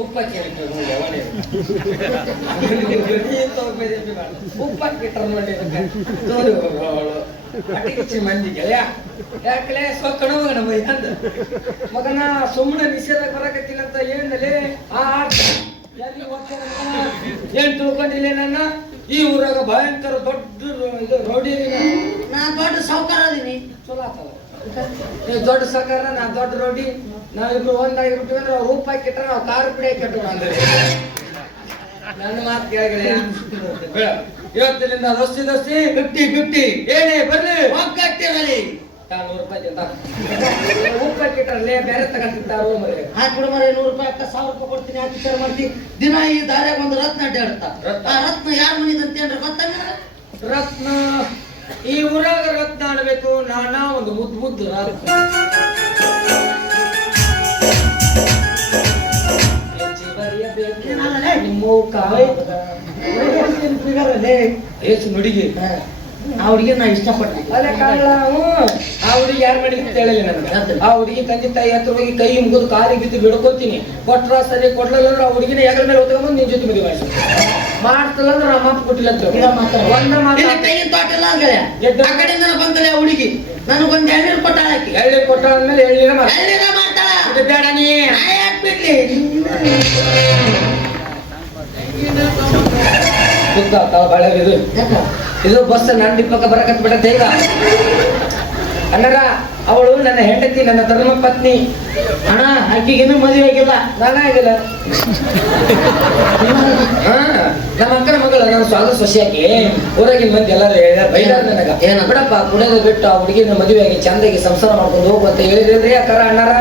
ಉಪ್ಪಕ್ಕಿಟ್ರು ನೋಡಿ ಅವನೇ ಉಪ್ಪಕ್ಕಿಟ್ರು ನೋಡಿ ಅಟಿಕಿಚ್ಚಿ ಮಂದಿ ಗೆಳೆಯ ಯಾಕಲೆ ಸ್ವಕಣವ ನಮ್ಮ ಅಂದ ಮಗನ ಸುಮ್ಮನೆ ನಿಷೇಧ ಬರಕತ್ತಿಲ್ಲಂತ ಏನಲ್ಲಿ ಎಲ್ಲಿ ಏನ್ ತಿಳ್ಕೊಂಡಿಲ್ಲ ನನ್ನ ಈ ಊರಾಗ ಭಯಂಕರ ದೊಡ್ಡ ಇದು ರೋಡಿ ನಾ ದೊಡ್ಡ ಸಾವುಕಾರ ಅದೀನಿ. ಚಲೋ ಆತಲ್ಲ ದೊಡ್ಡ ಸಾಕಾರ ನಾ ದೊಡ್ಡ ರೋಡಿ ನಾವಿಬ್ರು ಒಂದಾಗಿರ್ಬಿಟ್ಟಿವಿ ಅಂದ್ರೆ ಅವ್ರು ಉಪ್ಪು ಹಾಕಿಟ್ರೆ ನಾವು ಖಾರ ಪುಡಿ ಹಾಕಿಟ್ರು ಅಂದ್ರೆ ನನ್ನ ಮಾತು ಕೇಳಿದ್ರೆ ಇವತ್ತಿನಿಂದ ದೋಸ್ತಿ 50-50 ಏನೇ ಬರ್ಲಿ ಒಗ್ಗಟ್ಟಿರಲಿ. ₹100 ಉಪ್ಪು ಹಾಕಿಟ್ರಲ್ಲೇ ಬೇರೆ ತಗೊಂಡಿದ್ದಾರೋ ಮರೆ ಹಾಕ್ಬಿಡು ಮರೆ ₹100 ಅಕ್ಕ ₹1000 ಕೊಡ್ತೀನಿ ಹಾಕಿ ವಿಚಾರ ಮಾಡ್ತೀನಿ. ದಿನ ಈ ದಾರ್ಯಾಗ ಒಂದು ರತ್ನ ಅಡ್ಡಾಡ್ತಾ ಆ ರತ್ನ ಯಾರ ಮನಿದಂತೆ ಅಂದ್ರೆ ಗೊತ್ತಾ ರತ್ನ ಈ ಊರಾಗ ರತ್ನ ಆಡ್ಬೇಕು ನಾನಾ ಒಂದು ಮುದ್ದು ರತ್ನ ನಿಮ್ಮ ನುಡಿಗೆ ಆ ಹುಡುಗಿ ನಾ ಇಷ್ಟಪಡ್ತೀನಿ. ಅದೇ ಕಾರಣ ಆ ಹುಡುಗಿ ಯಾರ ಮಾಡಿ ಅಂತ ಹೇಳಿಲ್ಲ ನನಗೆ. ಆ ಹುಡುಗಿ ತಂದೆ ತಾಯಿ ಹತ್ರ ಹೋಗಿ ಕೈ ಮುಗಿದು ಕಾಲಿಗೆ ಬಿದ್ದು ಬಿಡ್ಕೋತೀನಿ. ಕೊಟ್ರ ಸರಿ ಕೊಡ್ಲಿಲ್ಲ ಅಂದ್ರೆ ಆ ಹುಡುಗಿನ ಹೆಗಲ ಮೇಲೆ ಹೊತ್ಕೊಂಡ್ಬಂದು ನಿನ್ ಜೊತೆ ಮದುವೆ ಮಾಡ್ತಿಲ್ಲ ಅಂದ್ರೆ ನಮ್ಮ ಅಪ್ಪ ಕೊಟ್ಟಿಲ್ಲ ಅಂತ ಕೈ ತೋಟಿಲ್ಲ ಅಂದ್ರೆ ಆ ಕಡೆಯಿಂದ ಬಂದಳೆ ಆ ಹುಡುಗಿ ನನಗೊಂದು ಎಳ್ನೀರು ಕೊಟ್ಟಾಳ. ಎಳ್ನೀರು ಕೊಟ್ಟಾಳ ಅಂದ್ಮೇಲೆ ಎಳ್ನೀರ ಮಾಡ್ತಾಳ. ಬೇಡ ನೀ ಬಿಡ್ಲಿ ಬಾಳೆ ಇದು ಬಸ್ ನನ್ನ ದಿಪ್ಪಕ್ಕ ಬರಕತ್ ಬಿಡತ್ತೆ ಈಗ ಅಣ್ಣರ ಅವಳು ನನ್ನ ಹೆಂಡತಿ ನನ್ನ ಧರ್ಮ ಪತ್ನಿ. ಅಣ್ಣ ಆಕಿಗೇನು ಮದುವೆ ಆಗಿಲ್ಲ. ನಾನಾಗಿಲ್ಲ ನಮ್ಮ ಅಕ್ಕನ ಮಗಳ ನಾನು ಸ್ವಾಗತ ಸೊಸೆಯಾಗಿ ಊರಾಗಿನ ಮಂದಿ ಎಲ್ಲರೂ ಬೈದಾರ ನನಗ ಏನ ಬಿಡಪ್ಪ ಕುಡಿಯೋದು ಬಿಟ್ಟು ಆ ಹುಡುಗಿನ ಮದುವೆಯಾಗಿ ಚಂದಾಗಿ ಸಂಸಾರ ಮಾಡ್ಕೊಂಡು ಹೋಗು ಅಂತ ಹೇಳಿದ್ರಿ ಯಾಕಾರ ಅಣ್ಣಾರ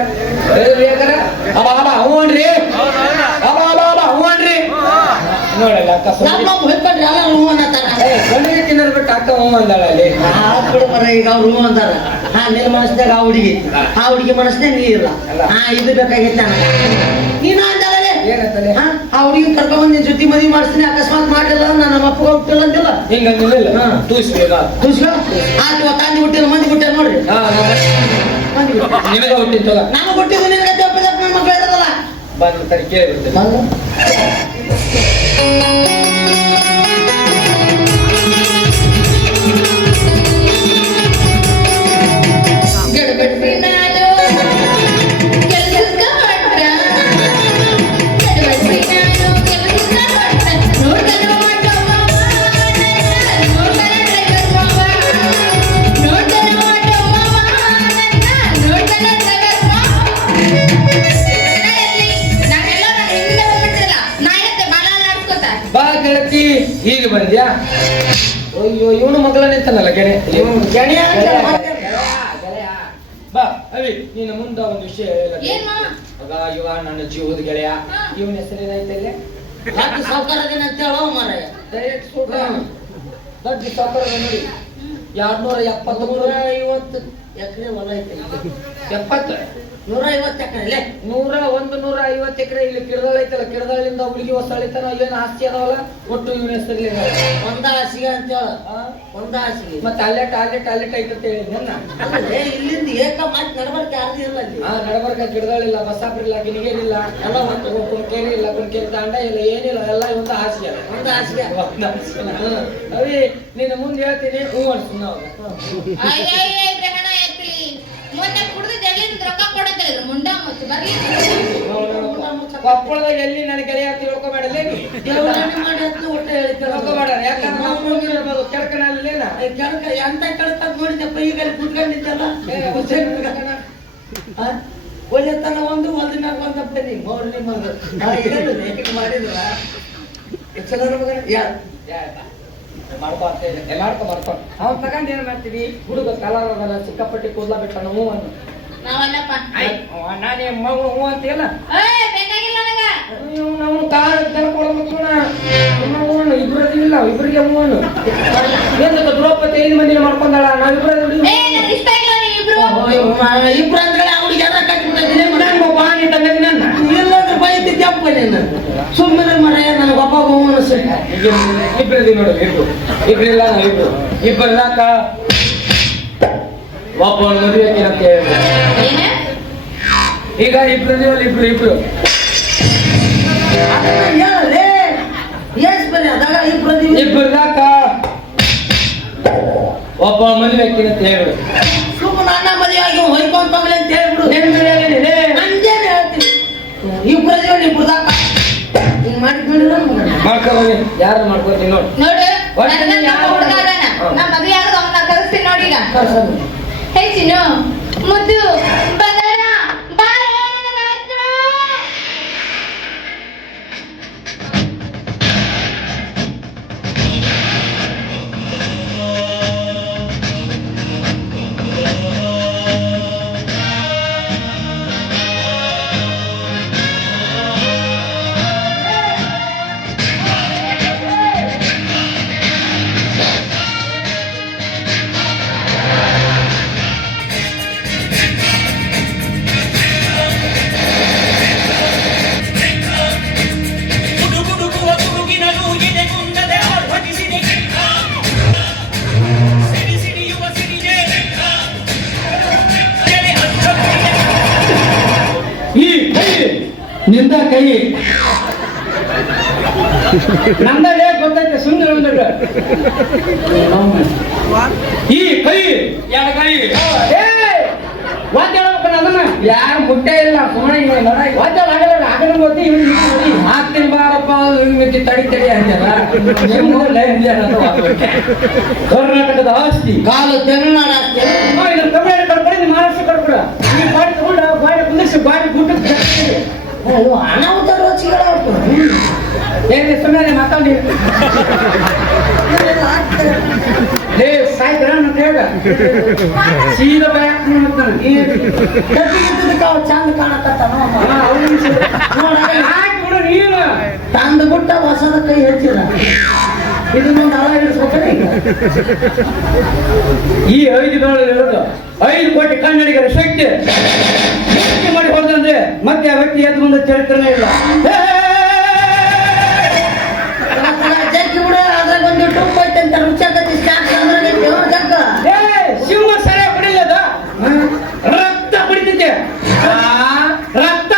ಹೇಳಿದ್ರಿ ಯಾಕಾರ ಹೂವನ್ರಿ ಹೂವನ್ರಿ ನೋಡಲ್ಲ ಅಕ್ಕ ಗಂಡಿಗೆ ತಿನ್ನೋದು ಬಿಟ್ಟು ಅಕ್ಕ ಹೂ ಅಂದಾಳ ಅಲ್ಲಿ ಬಿಡು ಮರ. ಈಗ ಅವ್ರು ಹೂ ಅಂದಾರ. ನಿನ್ನ ಮನಸ್ನಾಗ ಆ ಹುಡುಗಿ ಮನಸ್ನಾಗ ನೀ ಇಲ್ಲ. ಇದು ಬೇಕಾಗಿತ್ತ ನೀನು ಅಂದಾಳೆ ಏನಂತಾನೆ ಆ ಹುಡುಗಿ ಕರ್ಕೊಂಡ್ ನಿನ್ ಜೊತೆ ಮದುವೆ ಮಾಡಿಸ್ತೀನಿ. ಅಕಸ್ಮಾತ್ ಮಾಡಿಲ್ಲ ನಮ್ಮ ಅಪ್ಪ ಹುಟ್ಟಿಲ್ಲ ಅಂತಿಲ್ಲ ಹಿಂಗಂದಿಲ್ಲ ತೂಸ್ಬೇಕ ಆಯ್ತು ತಂದಿ ಹುಟ್ಟಿಲ್ಲ ಮಂದಿ ಹುಟ್ಟಿಲ್ಲ ನೋಡ್ರಿ. ನಿನಗ ಹುಟ್ಟಿತ್ತು ನಾನು ಹುಟ್ಟಿದ್ದು ನಿನಗೆ ನನ್ನ ಮಕ್ಕಳು ಇರೋದಲ್ಲ ಬಂದು ತರಿ ಕೇಳಿಬಿಡ್ತೇನೆ ಈಗ ಬಂದ್ಯಾ ಅಯ್ಯೋ ಇವನು ಮಗಳ ನಿಂತಾನಲ್ಲ ಗೆಣೆ ಬಾ ಅವಿ ನೀನು ಮುಂದ ಒಂದು ವಿಷಯ ಆಗ ಇವ ನನ್ನ ಜೀವದ ಗೆಳೆಯ ಇವನ ಹೆಸರೇನಾಯ್ತಲ್ಲ ಸಾವುಕಾರದೇನಂತ ಹೇಳೋ ಮಾರಾಯ ದೊಡ್ಡ ಸಾವುಕಾರ ನೋಡಿ 270 ಎಕರೆ ಹೊಲ ಐತೆ. 70 150 ಎಕರೆ 150 ಎಕರೆ ಇಲ್ಲಿ ಕಿಡದಾಳ ಐತಲ್ಲ ಕಿಡದಾಳಿಂದ ಹುಡುಗಿ ಹೊಸಳಿತನ ಏನ್ ಆಸ್ತಿ ಅದಾವಲ್ಲ ಒಟ್ಟು ಇವನ ಹೆಸರಲ್ಲಿ ಒಂದ ಹಾಸಿಗೆ ಅಂತ ಹೇಳ ಒಂದ ಹಾಸಿಗೆ ಮತ್ತೆ ಅಲ್ಲೇ ಐತಂತ ಹೇಳಿ ಇಲ್ಲಿಂದ ಏಕ ಮಾತು ನಡಬರ್ಕ ಯಾರ್ದು ಇಲ್ಲ ಅಲ್ಲಿ ನಡಬರ್ಕ ಕಿಡದಾಳಿಲ್ಲ ಬಸಾಪುರ ಇಲ್ಲ ಗಿಣಿಗೇರಿಲ್ಲ ಎಲ್ಲ ಒಂದು ಕುಣಕೇರಿ ಇಲ್ಲ ಕುಣಕೇರಿ ತಾಂಡ ಇಲ್ಲ ಏನಿಲ್ಲ ಎಲ್ಲ ಒಂದು ಹಾಸಿಗೆ ಒಂದು ಹಾಸಿಗೆ ಅವಿ ನೀನು ಮುಂದೆ ಹೇಳ್ತೀನಿ ಹೂ ಅನ್ಸು ನಾವು ಕೊಪ್ಪಳದಾಗ ಎಲ್ಲಿ ನನ್ನ ಗೆಳೆಯ ತಿಳ್ಕೊಬೇಡಲ್ಲ ತಿಳ್ಕೊಬೇಡ ಯಾಕಂದ್ರೆ ಕೆಳಕನಲ್ಲೇನ ಕೆಳಕ ಎಂತ ಕೆಳಕ ನೋಡಿದಪ್ಪ ಈಗ ಕುತ್ಕೊಂಡಿದ್ದಲ್ಲ ಒಳ್ಳೆತನ ಒಂದು ಮ್ಯಾಗ ಒಂದಪ್ಪ ನೀನು ನೋಡ್ಲಿ ಮಾಡಿದ್ರ ಚಲೋ ಮಾಡ್ಕೊ ಅವ್ನ ತಗೊಂಡ್ ಏನ್ ಮಾಡ್ತೀವಿ ಹುಡುಗ ಕಲರ್ ಅದಲ್ಲ ಸಿಕ್ಕಾಪಟ್ಟಿ ಕೂದ್ಲ ಬಿಟ್ಟ ಹೂ ಅನ್ನು ನಾನೇ ಹೂ ಅಂತೀಯಲ್ಲ ನಾವು ಕಾರ್ ಇಬ್ರದಿಲ್ಲ ಇಬ್ರಿಗೆ ಹೂವನ್ನು ದ್ರೌಪದಿ 5 ಮಂದಿನ ಮಾಡ್ಕೊಂಡಾಳ ನಾವಿಬ್ರ ಇಬ್ರು ಅಂದ್ರೆ ಅವ್ರಿಗೆ ಸುಮ್ಮನೆ ಮರ ನನಗೆ ಒಬ್ಬ ಇಬ್ರದಿ ನೋಡು ಇಬ್ರಿಲ್ಲ ಇಬ್ಬರನಾಕ ಒಬ್ಬ ಮದುವೆ ಅಂತ ಈಗ ಇಬ್ರು ಅದನ್ನ ಹೇಳಲೇ ಎಷ್ಟ್ ಬರೀ ಅದಾಗ ಇಬ್ಬರದಾಕ ಒಬ್ಬ ಮದುವೆ ಅಂತ ಹೇಳ್ಬಿಡು. ಸುಮ್ಮನೆ ಅಣ್ಣ ಮದುವೆ ಆಗಿ ಹೊಯ್ಕೊಂಡ್ ತಗೊಳ್ಳಿ ಅಂತ ಹೇಳ್ಬಿಡು. ನಂದೇನು ಹೇಳ್ತೀನಿ ಇಬ್ಬರದೇವ್ ಇಬ್ಬರದಾಕ ಹಿಂಗ್ ಮಾಡಿಕೊಂಡಿಲ್ಲ ಮಾಡ್ಕೊಳ್ಳಿ. ಯಾರು ಮಾಡ್ಕೊತೀನಿ ನೋಡಿ. ನೋಡಿ ನಾ ಮದುವೆ ಆಗೋದು ಅವನ್ನ ಕಳಿಸ್ತೀನಿ ನೋಡಿ. ಈಗ ಹೇ ಚಿನ್ನು ಮುದ್ದು ಬಂಗಾರ ಬಾಯ್ ನಿಂದ ಕೈ ನಂದೇ ಗೊತ್ತೈತೆ ಸುಂದರ ಈ ಕೈ ಯಾರ ಕೈ ವಾದ್ಯ ಅದನ್ನ ಯಾರು ಮುಟ್ಟೆ ಇಲ್ಲ ಸುಮ್ಮನೆ ವಾದ್ಯ ಆಗಲ್ಲ ಗೊತ್ತಿ ಹಾಕ್ತೀನಿ ಬಾರಪ್ಪ ತಡಿ ತಡಿ ಅಂತಾರ ಕರ್ನಾಟಕದ ಆಸ್ತಿ ಕಾಲು ತೆಲಂಗಾಣ ಆಸ್ತಿ ತಮಿಳ್ನಾಡು ಕರ್ಕೊಂಡು ಮಹಾರಾಷ್ಟ್ರ ಕರ್ಕೊಡ ಈ ಬಾಡಿ ತಗೊಂಡು ಬಾಡಿ ಕುಂದಿಸಿ ಬಾಡಿ ಗುಟ್ಟಕ್ಕೆ ಅನಾಹುತ ರೋಚಿಗಳ ಏನೇ ಸುಮ್ಮನೆ ಮಾತಾಡಿ ಸಾಯ್ತರ ಅಂತ ಹೇಳ ಸೀದಾ ಬ್ಯಾಕ್ ಚಂದ ಕಾಣಕತ್ತಾನ ಹಾಕಿಬಿಡು ನೀನು ತಂದು ಬಿಟ್ಟ ಹೊಸದ ಕೈ ಹೆಚ್ಚಿದ ಇದನ್ನೊಂದು ಹಳ ಹಿಡಿಸ್ಬೇಕಲ್ಲ ಈ 5 ಇರೋದು 5 ಕೋಟಿ ಕನ್ನಡಿಗರ ಶಕ್ತಿ ಮಾಡಿ ಹೊಡೆದಂದ್ರೆ ಮತ್ತೆ ಆ ವ್ಯಕ್ತಿ ಎದ್ದು ಮುಂದೆ ಚರಿತ್ರನೇ ಇಲ್ಲ. ಜಗ್ಗಿ ಬಿಡ ಅದ್ರಾಗ ಒಂದು ಟುಪ್ ಐತಂತ ರುಚಾಕತಿ ಸಿಂಹ ಸರಿಯಾಗಿ ಕುಡಿಯದ ರಕ್ತ ಕುಡಿತೈತೆ ರಕ್ತ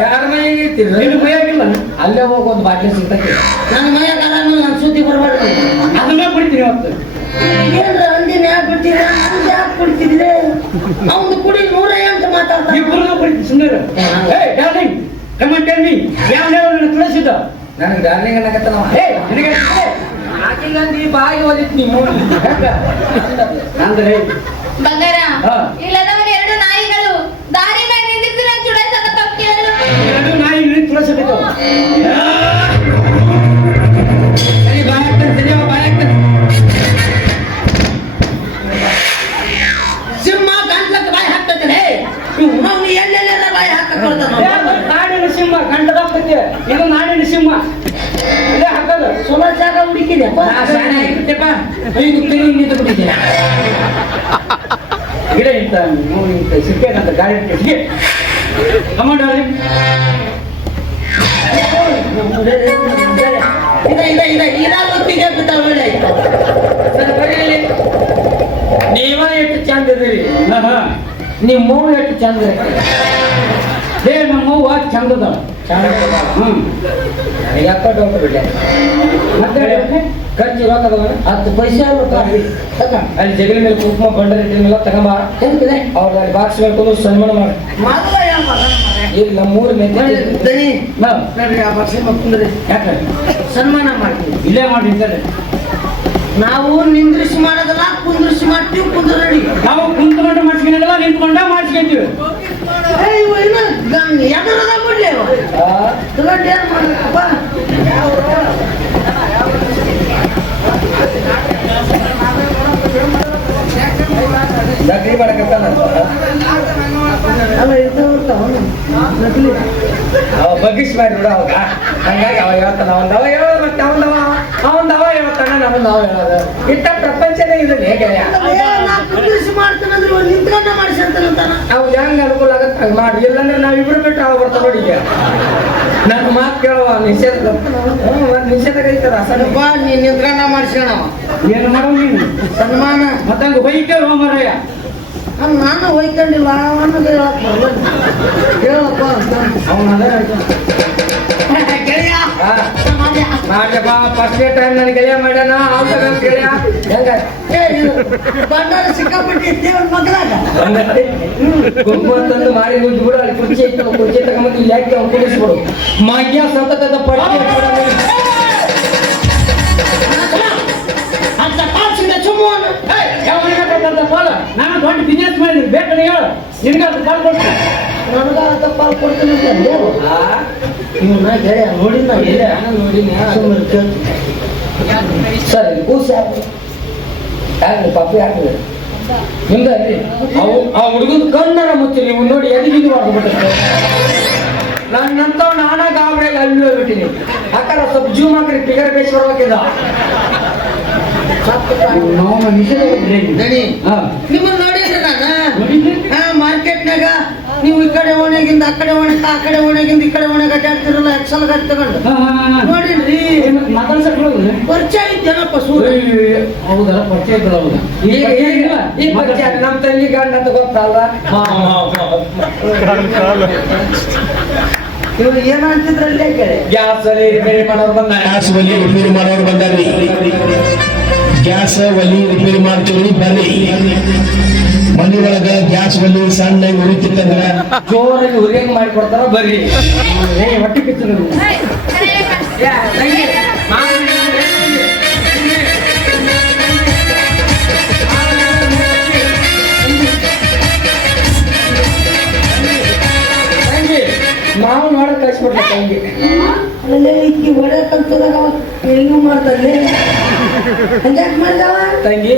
ಯಾರ ಮೈಯಾಗಿತ್ತು ಮೈಯಾಗಿಲ್ಲ ಅಲ್ಲೇ ಹೋಗಿ ಒಂದು ಬಾಟ್ಲಿ ಸಿಗ್ತೈತೆ ನನ್ನ ಮೈಯಾಗ ನಾನು ಸುದ್ದಿ ಬರಬಾರ್ದು ಅದನ್ನ ಕುಡಿತೀನಿ ಅವತ್ತು ಏನ್ರ ಅಂದಿನ ಯಾಕೆ ಬಿಡ್ತೀರ ನಂದು ಯಾಕೆ ಬಿಡ್ತಿದ್ರೆ ಅವನು ಕುಡಿ 108 ಮಾತಾಡ್ತಾನೆ ಇಬ್ಬರು ಕುಡಿತೀನಿ ಸುಂದರ ಡಾರ್ಲಿಂಗ್ ಕಮೆಂಟ್ ಟೆಲ್ ಮೀ ಯಾವ ನನ್ನ ತುಳಸಿದ್ದ ನನಗೆ ಡಾರ್ಲಿಂಗ್ ಅನ್ನಕತ್ತನವ ನಿನಗೆ ಆಕಿಲ್ಲಂದಿ ಬಾಯಿ ಓದಿತ್ತು ನೀವು ಅಂದ್ರೆ ಬಂಗಾರ ಇಲ್ಲದವನ 2 ನಾಯಿಗಳು ದಾರಿ ಮೇಲೆ ನಿಂತಿದ್ದು ನಾನು ಚುಡಾಯಿಸದ ಪಕ್ಷಿಗಳು 2 ನಾಯಿ ತುಳಸಿದ್ದು ಸರಿ ಬಾಯಾಗ್ತಾನೆ ಸರಿ ಬಾಯಾಗ್ತಾನೆ ಸಿಂಹ ಗಂಟ್ಲಕ್ಕೆ ಬಾಯಿ ಹಾಕ್ತದೆ ನಾವು ಎಲ್ಲೆಲ್ಲ ಬಾಯಿ ಹಾಕಕೊಳ್ತಾನ ನಾಡಿನ ಸಿಂಹ ಗಂಟದಾಗ್ತೈತೆ ಇದು ನಾಡಿನ ಸಿಂಹ ಇದೇ ಹಾಕೋದು ಸುಲಭ ಜಾಗ ಹುಡುಕಿದೆಪ್ಪ ಶಾಣೆ ಆಗಿಬಿಟ್ಟೆಪ್ಪ 5 ತಿಂಗಳು ನಿಂತು ಬಿಟ್ಟಿದ್ದೆ ಗಿಡ ಇಂತ ನೋಡಿ ಇಂತ ಸಿಕ್ಕೇನಂತ ಗಾಡಿ ಸಿಕ್ಕಿ ಕಮಾಂಡ್ ನೀವ ಎಷ್ಟು ಚಂದ ಇದೀರಿ ನಿಮ್ಮ ಮಗು ಎಷ್ಟು ಚಂದ ನಮ್ಮ ಮಗು ಚಂದದ ಯಾಕ ಡೌಟ್ ಬಿಟ್ಟೆ ಮತ್ತೆ ಖರ್ಚು ಇರೋಕದವ 10 ಪೈಸೆ ಅಲ್ಲಿ ಜಗಲಿ ಮೇಲೆ ಕುಂಕುಮ ಬಂಡರ್ ಇಟ್ಟಿಲ್ಲ ತಗೊಂಬ ಅವ್ರ ಅಲ್ಲಿ ಬಾಕ್ಸ್ ಮಾಡ್ಕೊಂಡು ಸನ್ಮಾನ ಮಾಡಿ ಇಲ್ಲ 3 ಮೆತ್ತೆ ಯಾಕೆ ಸನ್ಮಾನ ಮಾಡ್ತೀವಿ ಇಲ್ಲೇ ಮಾಡಿ ನಾವು ನಿಂದ್ರಿಸಿ ಮಾಡೋದಲ್ಲ ಕುಂದ್ರಿಸಿ ಮಾಡ್ತೀವಿ ಕುಂದ್ರಿ ನಾವು ಕುಂತ್ಕೊಂಡು ಮಾಡ್ಸ್ಕೊಂಡಿಲ್ಲ ನಿಂತ್ಕೊಂಡ ಮಾಡ್ಸ್ಕೊಂತೀವಿ ಯಾವ್ದಾರ ಬಿಡ್ಲಿ ತಗೊಂಡು ಏನ್ ಮಾಡ್ಬೇಕಪ್ಪ ನಕಲಿ ಮಾಡಕತ್ತಾನ ಅಲ್ಲ ನಕಲಿ ಅವ ಬಗ್ಗಿಸ್ ಮಾಡಿಬಿಡ ಅವಾಗ ಹಂಗಾಗಿ ಅವ ಹೇಳ್ತಾನ ಅವಂದವ ಹೇಳೋದು ಮತ್ತೆ ಅವಂದವ ಹೇಳ್ತಾನ ನಮ್ಮದು ನಾವು ಹೇಳೋದು ಇಟ್ಟ ಪ್ರಪಂಚನೇ ಇದು ಹೇಗೆ ಕುಂದ್ರಿಸಿ ಮಾಡ್ತಾನಂದ್ರೆ ನಿಂತ್ಕೊಂಡ ಮಾಡಿಸಿ ಅಂತಾನ ಅವ್ರು ಹೆಂಗ್ ಅನುಕೂಲ ಆಗತ್ತೆ ಹಂಗೆ ಮಾಡಿ ಇಲ್ಲಾಂದ್ರೆ ನಾವು ಇಬ್ರು ಬಿಟ್ಟು ಅವ ಬರ್ತಾವ ನೋಡಿ ನನ್ನ ಮಾತು ಕೇಳುವ ನಿಷೇಧ ನಿಷೇಧ ಕರೀತಾರ ಸಣ್ಣಪ್ಪ ನೀನ್ ನಿಂತ್ಕೊಂಡ ಮಾಡಿಸ್ಕೊಣ ಏನು ಮಾಡೋ ನೀನು ಸನ್ಮಾನ ಮತ್ತಂಗ ಬೈಕೆ ಹೋಮರಯ್ಯ ನಾನು ಹೋಯ್ಕೊಂಡಿಲ್ಲ ಅವನಿಗೆ ಹೇಳಪ್ಪ ಅವನ ಮಾಡ್ಯಪ್ಪ ಫಸ್ಟ್ ಟೈಮ್ ನನಗೆ ಗೆಳೆಯ ಮಾಡ್ಯಾನ ಅವ್ರ ಗೆಳೆಯ ಹೆಂಗ ಬಂಡಾರ ಸಿಕ್ಕಾಪಟ್ಟಿ ದೇವ್ರ ಮಗಲಾಗ ಕುಂಕುಮ ತಂದು ಮಾಡಿ ಬಿಡು ಅಲ್ಲಿ ಕುರ್ಚಿ ಇಟ್ಟು ಕುರ್ಚಿ ತಗೊಂಡು ಇಲ್ಲಿ ಹಾಕಿ ಅವ್ನು ಕುಡಿಸ್ಬಿಡು ಮಗ್ಯ ಸತತದ ಪಟ್ಟಿ ಅಂತ ಕಾಲ್ಸಿಂದ ಚುಮ್ಮುವನ್ನು ನಾನು ದೊಡ್ಡ ಬಿಸ್ನೆಸ್ ಮಾಡಿದ್ದೀನಿ ಬೇಕಾದ್ರೆ ಹೇಳು ನಿನ್ಗೆ ಪಾಲ್ ಕೊಡ್ತೀನಿ ನನಗಾದ ಪಾಲ್ ಕೊಡ್ತೀನಿ ಇವನ್ನ ಗೆಳೆಯ ನೋಡಿನ ಎಲ್ಲ ನೋಡಿನಿ ಸುಮ್ಮನೆ ಕೇಳ್ತೀನಿ ಸರಿ ಕೂಸಿ ಹಾಕ್ರಿ ಪಾಪಿ ಹಾಕ್ರಿ ನಿಮ್ದ ಅಲ್ರಿ ಅವು ಆ ಹುಡುಗದ ಕಣ್ಣರ ಮುಚ್ಚಿ ನೀವು ನೋಡಿ ಎದಿಗಿದು ಮಾಡ್ಬಿಟ್ಟೆ ನನ್ನಂತವ್ ನಾನ ಗಾಬರಿಯಾಗಿ ಅಲ್ಲಿ ಹೋಗ್ಬಿಟ್ಟಿನಿ ಯಾಕಾರ ಸ್ವಲ್ಪ ಜೂಮ್ ಹಾಕ್ರಿ ಫಿಗರ್ ಬೇಸ್ ಬರ್ಬೇಕಿದ ನಿಮ್ಮನ್ನ ನೋಡಿದ್ರಿ ನಾನು ಮಾರ್ಕೆಟ್ನಾಗ ನೀವು ಈ ಕಡೆ ಓಣೆಗಿಂದ ಆ ಕಡೆ ಓಣೆಗ ಆ ಕಡೆ ಓಣೆಗಿಂದ ಈ ಕಡೆ ಓಣೆಗೆ ಅಡ್ಡಾಡ್ತಿರಲ್ಲ ಎಕ್ಸಲ್ ಗಾಡಿ ತಗೊಂಡು ನೋಡಿದ್ರಿ ಪರಿಚಯ ಇದ್ದೇನಪ್ಪ ಹೌದಲ್ಲ ಪರಿಚಯ ಇದ್ದಲ್ಲ ಹೌದಾ ಈಗ ಪರಿಚಯ ನಮ್ಮ ತಂಗಿ ಗಂಡ ಅಂತ ಗೊತ್ತಲ್ಲ ಇವ್ರು ಏನ್ ಅಂತಿದ್ರಲ್ಲೇ ಕೇಳಿ ಗ್ಯಾಸ್ ಅಲ್ಲಿ ರಿಪೇರಿ ಮಾಡೋರು ಬಂದ ಗ್ಯಾಸ್ ಒಲಿ ರಿಪೇರಿ ಮಾಡೋರು ಬಂದಾರ್ರಿ ಗ್ಯಾಸ್ ಒಲಿ ರಿಪೇರಿ ಮಾಡ್ತೀವಿ ಬರ್ರಿ ಮನೆ ಒಳಗ ಗ್ಯಾಸ್ ಒಲಿ ಸಣ್ಣ ಉರಿತಿತ್ತಂದ್ರ ಜೋರಾಗಿ ಉರಿಯಂಗ್ ಮಾಡಿಕೊಡ್ತಾರ ಬರ್ರಿ ಹೊಟ್ಟೆ ಕಿತ್ತು ನಾವು ನೋಡಕ್ ಕಳ್ಸಿಬಿಟ್ಟ ತಂಗಿ ಅಲ್ಲೇ ಇಕ್ಕಿ ಹೊಡೆಯಕ್ಕಂತದಾಗ ಹೆಂಗೂ ಮಾಡ್ತಾರೆ ಹಂಗ್ಯಾಕ್ ಮಾಡ್ದವ ತಂಗಿ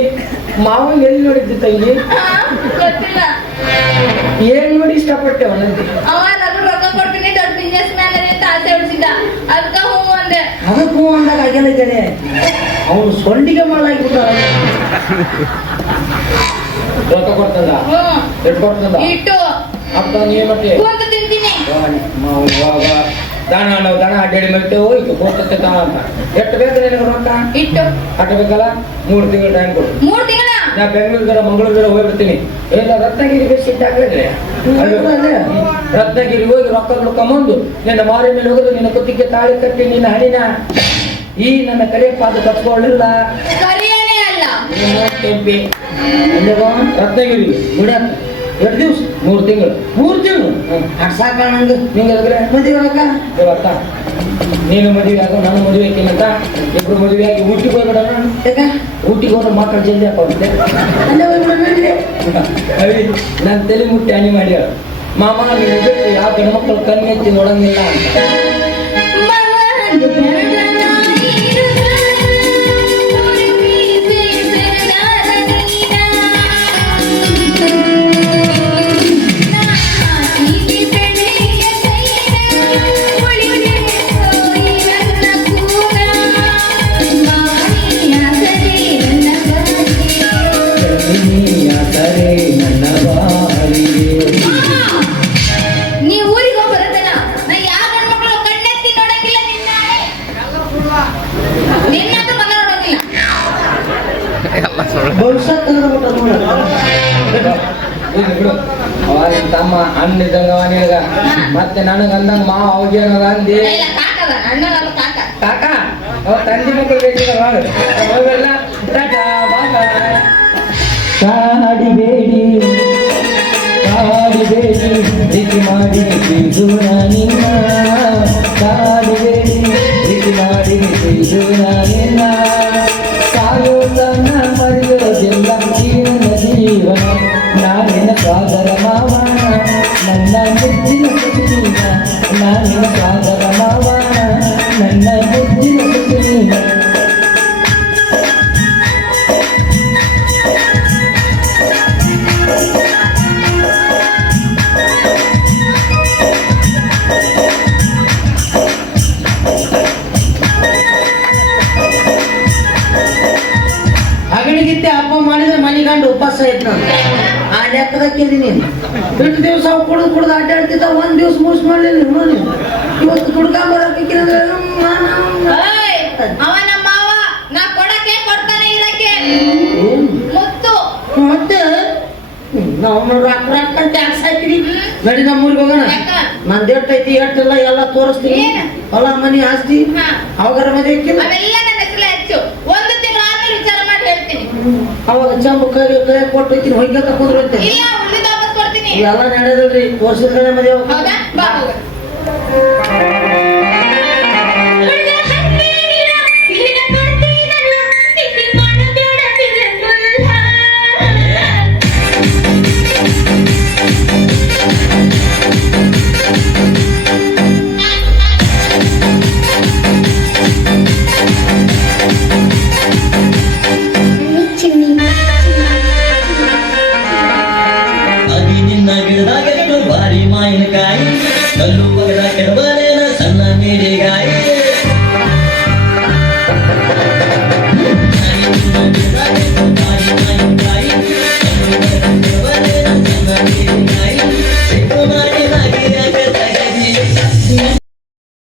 ಮಾವ ಎಲ್ಲಿ ನೋಡಿದ್ದು ತಂಗಿ ಗೊತ್ತಿಲ್ಲ ಏನ್ ನೋಡಿ ಇಷ್ಟಪಟ್ಟೆವ ನಂಗೆ ಅವ ನಾನು ರೊಕ್ಕ ಕೊಡ್ತೀನಿ ದೊಡ್ಡ ಬಿಸ್ನೆಸ್ ಮ್ಯಾನ್ ಅಂತ ಆಸೆ ಉಳಿಸಿದ್ದ ಅದಕ್ಕ ಹೂ ಅಂದೆ ಅದಕ್ಕೂ ಅಂದಾಗ ಆಗ್ಯಾನ ಇದ್ದಾನೆ ಅವನು ಸೊಂಡಿಗೆ ಮಾಡಾಗ್ಬಿಟ್ಟ ರೊಕ್ಕ ಕೊಡ್ತದ ಎಷ್ಟು ಕೊಡ್ತದ ಇಟ್ಟು ಅಪ್ಪ ನೀವ್ ಮತ್ತೆ ಕೂತು ತಿಂತೀನಿ ದನ ನಾವು ದನ ಅಡ್ಡಾಡಿ ಮಾಡ್ತೇವೆ ಹೋಯ್ತು ಹೋಗ್ತತೆ ದನ ಅಂತ ಎಷ್ಟು ಬೇಕು ನಿನಗೆ ರೊಕ್ಕ ಇಟ್ಟು ಕಟ್ಟಬೇಕಲ್ಲ 3 ತಿಂಗಳು ಟೈಮ್ ಕೊಡು 3 ತಿಂಗಳ ನಾ ಬೆಂಗಳೂರು ಮಂಗಳೂರು ಹೋಗ್ಬಿಡ್ತೀನಿ ಇಲ್ಲ ರತ್ನಗಿರಿ ಬೆಸ್ಟ್ ಹಾಕಿದ್ರೆ ರತ್ನಗಿರಿ ಹೋಗಿ ರೊಕ್ಕ ಬಂದು ನಿನ್ನ ಮಾರಿ ಮೇಲೆ ಹೋಗೋದು ನಿನ್ನ ಕುತ್ತಿಗೆ ತಾಳಿ ಕಟ್ಟಿ ನಿನ್ನ ಹಣಿನ ಈ ನನ್ನ ಕಡೆ ಪಾದ ಕಟ್ಕೊಳ್ಳಿಲ್ಲ ಕರಿಯನೇ ಅಲ್ಲ ಕೆಂಪಿ ರತ್ನಗಿರಿ ಬಿಡತ್ತ 2 ದಿವಸ 3 ತಿಂಗಳು 3 ತಿಂಗಳು ಸಾಕ ನಂದು ನಿಂಗೆ ಅದ್ರೆ ಮದುವೆ ರೊಕ್ಕ ಇವತ್ತ ನೀನು ಮದುವೆ ಆಗೋ ನಾನು ಮದುವೆ ಹಾಕಿನಂತ ಇಬ್ರು ಮದುವೆ ಆಗಿ ಊಟಿಗೆ ಹೋಗ್ಬಿಡೋಣ ಯಾಕ ಊಟಿಗೆ ಹೋದ್ರೆ ಮಕ್ಕಳು ಜಲ್ದಿ ಹಾಕೊಂಡೆ ಅಲ್ಲೇ ಹೋಗಿ ಬಂದ್ರಿ ಅವಿ ನಾನು ತಲೆ ಮುಟ್ಟಿ ಹಾನಿ ಮಾಡ್ಯಾಳ ಮಾಮ ನೀನು ಬಿಟ್ಟು ಯಾವ ಗಂಡು ಮಕ್ಕಳು ಕಣ್ಣೆತ್ತಿ ನೋಡಂಗಿಲ್ಲ ಅಂತ ತಮ್ಮ ಅಣ್ಣ ಇದ್ದಂಗ ಅವನಿಗ ಮತ್ತೆ ನನಗ ಅಂದಂಗ ಮಾವ ಅವಾಗೇನದ ಅಂದಿ ಕಾಕ ಅವ ತಂದೆ ಮಕ್ಕಳು ಬೇಕಿಲ್ಲ ಅವೆಲ್ಲ ಕಾಡಿಬೇಡಿ ಕಾಡಿಬೇಡಿ ಪ್ರೀತಿ ಮಾಡಿ ತಿಳಿದೂರ ನಿನ್ನ ಕಾಡಿಬೇಡಿ ಪ್ರೀತಿ ಮಾಡಿ ತಿಳಿದೂರ ನಿನ್ನ ಸಾಯೋದನ್ನ ಮರೆಯೋದಿಲ್ಲ ಜೀವನ ಜೀವನ ನಾನಿನ ಸಾಗರ ಮಾವನ ನನ್ನ ಮುದ್ದಿನ ಸುಖೀನ ನಾನಿನ ಸಾಗರ ಮಾವನ ನನ್ನ ಮುದ್ದಿನ ಸುಖೀನ ಅಗಣಿಗಿತ್ತೆ ಹಬ್ಬ ಮಾಡಿದ್ರೆ ಮನಿಗಂಡು ಉಪವಾಸ ಐತ್ ನಾನು ಆ ಲೆಕ್ಕದಕ್ಕಿದ್ದೀನಿ ನೀನು ಬಿಟ್ಟು ದಿವಸ ಕುಡ್ದು ಅಡ್ಡಾಡ್ತಿದ್ದ 1 ದಿವಸ ಮೂಸ್ ಮಾಡ್ಲಿಲ್ಲ ನೋಡಿ ಇವತ್ತು ಕುಡ್ಕೊಂಬರಕ್ಕಿಂದ್ರೆ ಅವ ನಮ್ಮ ಮಾವ ನಾ ಕೊಡಕ್ಕೆ ಕೊಡ್ತಾನೆ ಇರಕ್ಕೆ ಮುತ್ತು ಮತ್ತೆ ನಾವು ರೊಕ್ಕ ಟ್ಯಾಕ್ಸ್ ಹಾಕಿರಿ ನಡಿ ನಮ್ಮೂರಿಗೆ ಹೋಗೋಣ ನಂದೇಟ್ ಐತಿ ಎಟ್ಟಿಲ್ಲ ಎಲ್ಲ ತೋರಿಸ್ತೀನಿ ಏನ? ಹೊಲ ಮನಿ ಆಸ್ತಿ ಹಾ. ಅವಾಗಾರ ಮದುವೆ ಹಾಕಿಲ್ಲ ಅವೆಲ್ಲ ನನ್ನ ಹೆಸರು ಹೆಚ್ಚು 1 ತಿಂಗಳು ಆದ್ಮೇಲೆ ವಿಚಾರ ಮಾಡಿ ಹೇಳ್ತೀನಿ. ಅವಾಗ ಚಂಬು ಕೈ ಕೊಟ್ಟಿರ್ತೀನಿ ಹೊಯ್ಗೆ ತಕೊಂಡ್ರಂತೆ ಇಲ್ಲ ಉಳಿದ ವಾಪಸ್ ಕೊಡ್ತೀನಿ. ಇವೆಲ್ಲ ನಡೆದಲ್ರಿ ವರ್ಷದ ಕಡೆ ಮದುವೆ ಹೌದಾ ಬಾ ಹೋಗ.